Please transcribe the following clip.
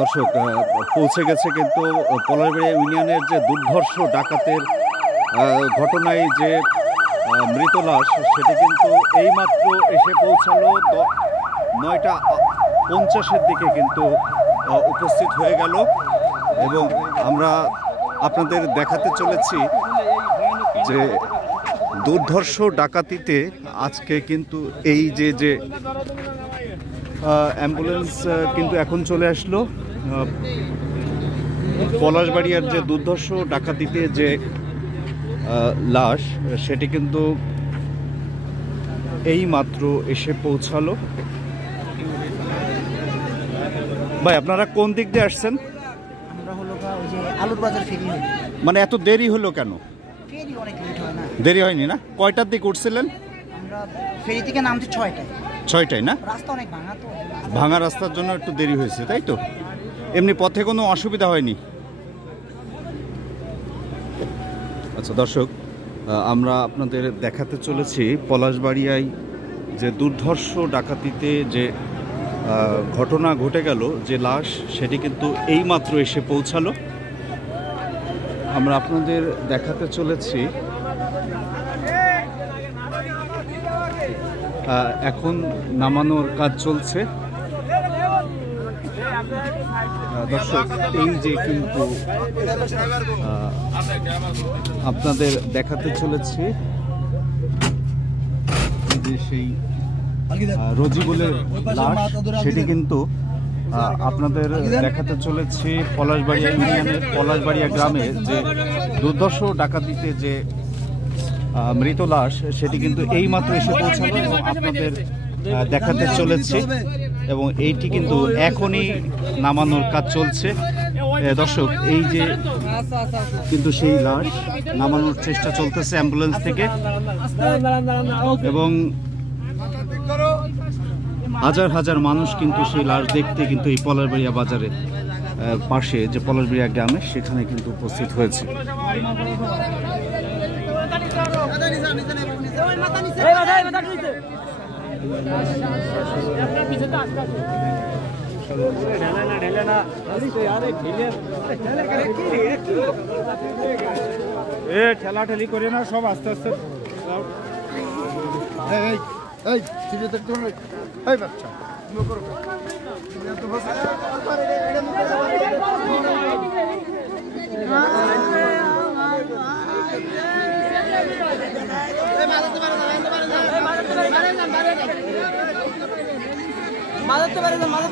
দর্শক পৌঁছে গেছে কিন্তু পলাশবাড়িয়া ইউনিয়নের যে দুর্ধর্ষ ডাকাতের ঘটনায় যে মৃত লাশ সেটি কিন্তু এইমাত্র এসে পৌঁছালো 9:50-এর দিকে কিন্তু উপস্থিত হয়ে গেল এবং আমরা আপনাদের দেখাতে চলেছি যে দুর্ধর্ষ ডাকাতিতে আজকে কিন্তু এই যে অ্যাম্বুলেন্স কিন্তু এখন চলে আসলো। পলাশবাড়িয়ার যে দুর্ধর্ষ ডাকাতিতে যে লাশ সেটি কিন্তু এই মাত্র এসে পৌঁছালো। ভাই আপনারা কোন দিক দিয়ে আসছেন? আমরা হলো ওই যে আলুর বাজার ফেরি হই। মানে এত দেরি হলো কেন? ফেরি অনেক লেট হয় না? দেরি হয়নি না? কয়টার দিকে উঠছিলেন? আমরা ফেরি থেকে নামছি 6টায়। 6টায় না? রাস্তা অনেক ভাঙা তো। ভাঙা রাস্তার জন্য একটু দেরি হয়েছে তাই তো? এমনি পথে কোনো অসুবিধা হয়নি? আচ্ছা দর্শক, আমরা আপনাদের দেখাতে চলেছি পলাশবাড়িয়ায় যে দুর্ধর্ষ ডাকাতিতে যে ঘটনা ঘটে গেল, যে লাশ সেটি কিন্তু এইমাত্র এসে পৌঁছালো। আমরা আপনাদের দেখাতে চলেছি এখন নামানোর কাজ চলছে। দর্শক এই যে কিন্তু আপনাদের দেখাতে চলেছি যে সেই রজিবুলের লাশ সেটি কিন্তু আপনাদের দেখাতে চলেছি পলাশবাড়িয়া ইউনিয়নের পলাশবাড়িয়া গ্রামে যে দুর্ধর্ষ ডাকাতিতে যে মৃত লাশ সেটি কিন্তু এইমাত্র এসে পৌঁছালো এবং আপনাদের দেখাতে চলেছি এবং এইটি কিন্তু এখনই নামানোর কাজ চলছে। দর্শক এই যে কিন্তু সেই লাশ নামানোর চেষ্টা চলতেছে অ্যাম্বুলেন্স থেকে এবং হাজার হাজার মানুষ কিন্তু সেই লাশ দেখতে কিন্তু এই পলাশবাড়িয়া বাজারে পাশে যে পলাশবাড়িয়া গ্রামে সেখানে কিন্তু উপস্থিত হয়েছে। ঠেলা ঠেলি করে না, সব আস্তে আস্তে বাচ্চা মাদতে পারে না ভাই